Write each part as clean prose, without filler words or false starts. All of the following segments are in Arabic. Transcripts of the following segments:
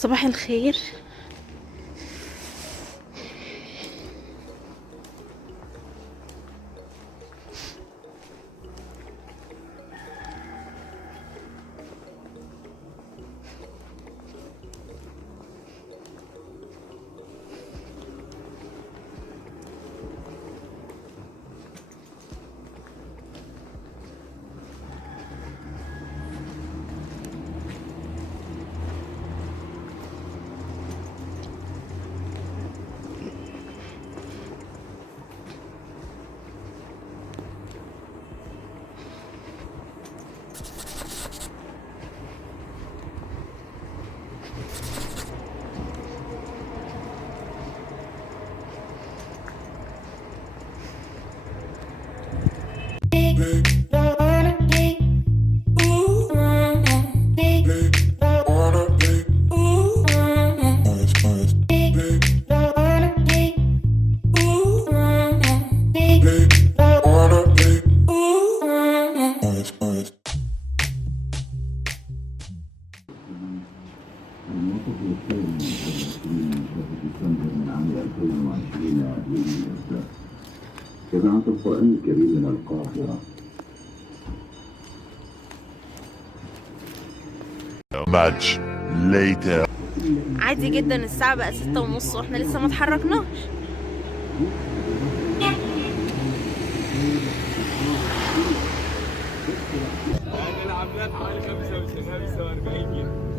صباح الخير. جماعة القرآن الكريم من القاهرة. Much later. عادي جدا، الساعة بقى 6:30 واحنا لسه ما اتحركناش. العمليات حوالي 45 جنيه.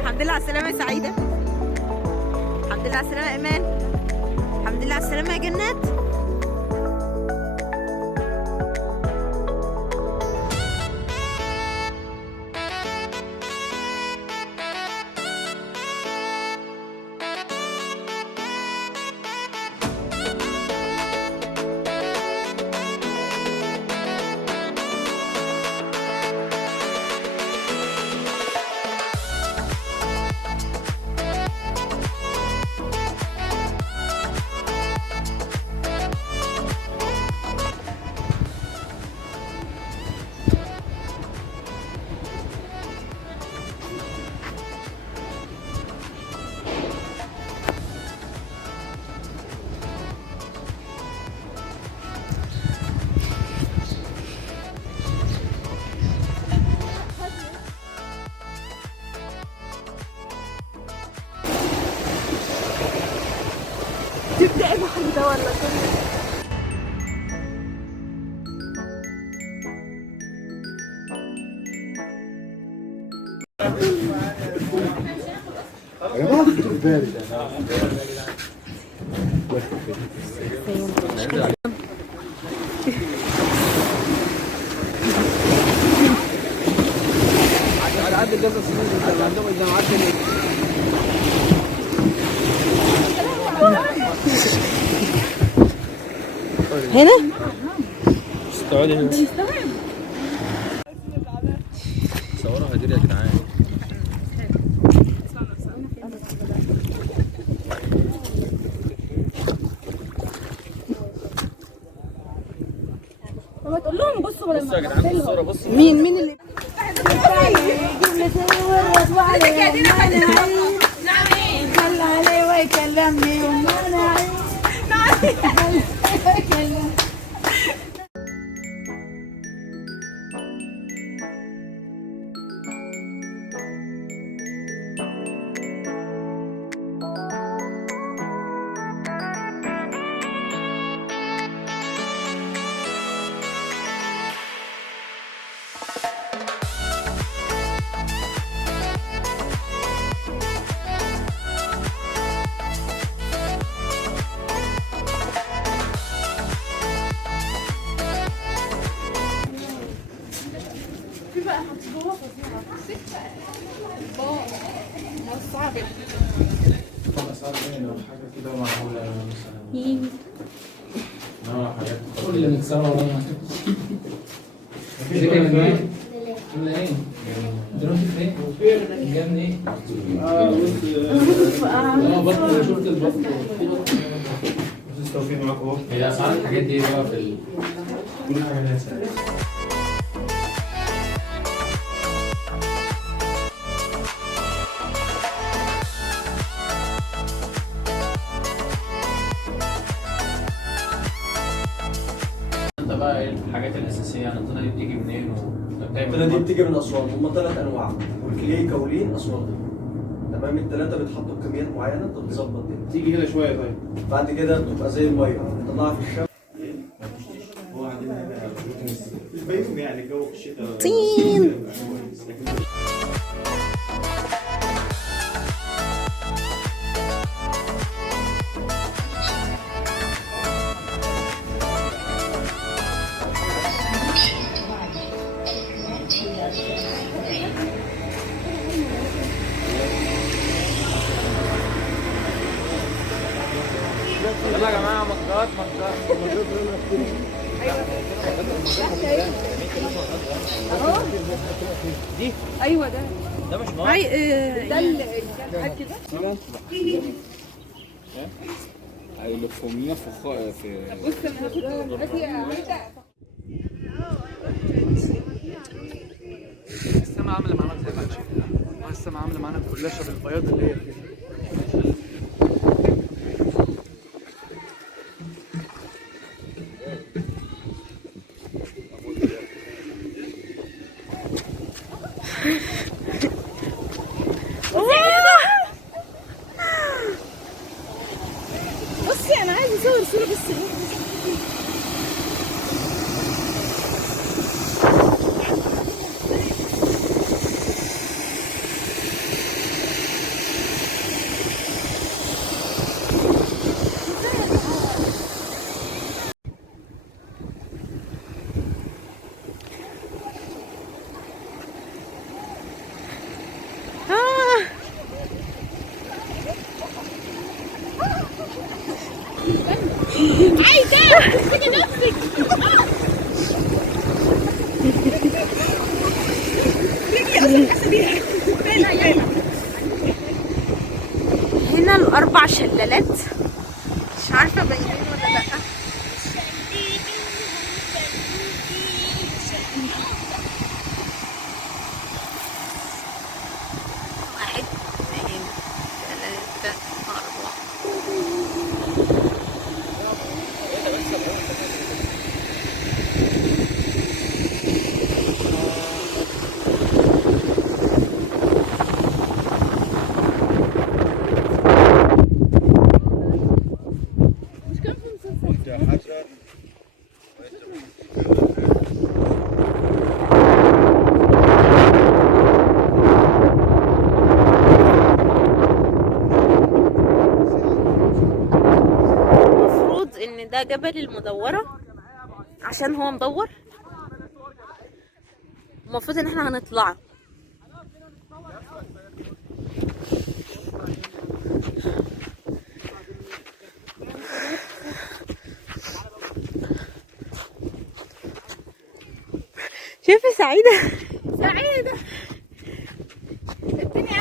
الحمد لله على السلامة يا سعيدة. الحمد لله على السلامة يا إيمان. الحمد لله على السلامة يا جنات. تبدأ البحر ده ولا يا ما خطر بالي على عد الجزء السنين اللي عندهم الجامعات هنا؟ استوعبي هنا. صورها دي يا جدعان. ما تقول لهم بصوا بصوا يا جدعان الصورة، بصوا مين اللي ويكلمني وما نعيش كل اللي مكسره والله دي كانت ايه؟ من ايه؟ دلوقتي فين؟ جايه من ايه؟ بطل شفت البطل التوفيق معاك اهو. هي اسعار الحاجات دي بقى في كل حاجه لها سعر. انت بقى ايه الحاجات الاساسيه؟ الانظمه دي بتيجي منين؟ البلة دي بتيجي من أسوان، هم 3 أنواع، والكليه كولين أسوان. تمام، الثلاثة بيتحطوا بكميات معينة، أنت بتظبط دي. تيجي هنا شويه طيب. بعد كده بتبقى زي المية، بتطلعها في الشمس. هو عندنا الفيوم يعني الجو في الشتاء طين. يلا يا جماعه مجات ايوه ده ده مش ميه ده اللي كده. اللفوميه في بص انا السما عامله معانا زي ما انت شايف. السما عامله معانا الكلاشه بالبياض اللي هي فيها. بصي انا عايزه اصور صوره بس. هنا الأربع شلالات، مش عارفة باينين ولا لأ. واحد اثنين ثلاثة أربعة. ان ده جبل المدورة عشان هو مدور. المفروض ان احنا هنطلعه. شوفي سعيدة سعيدة الدنيا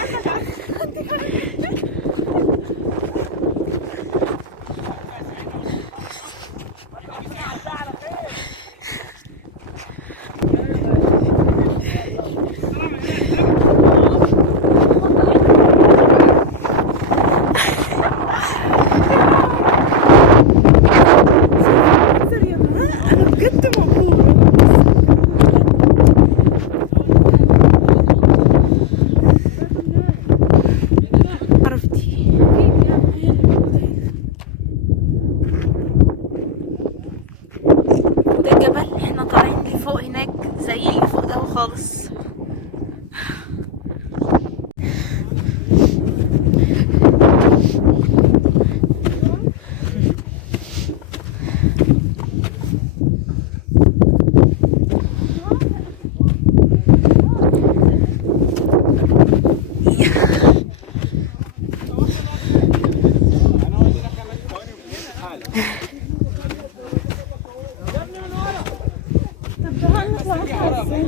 طالعين لفوق هناك زي اللي فوق ده خالص. طب تعالى نطلع ازاي؟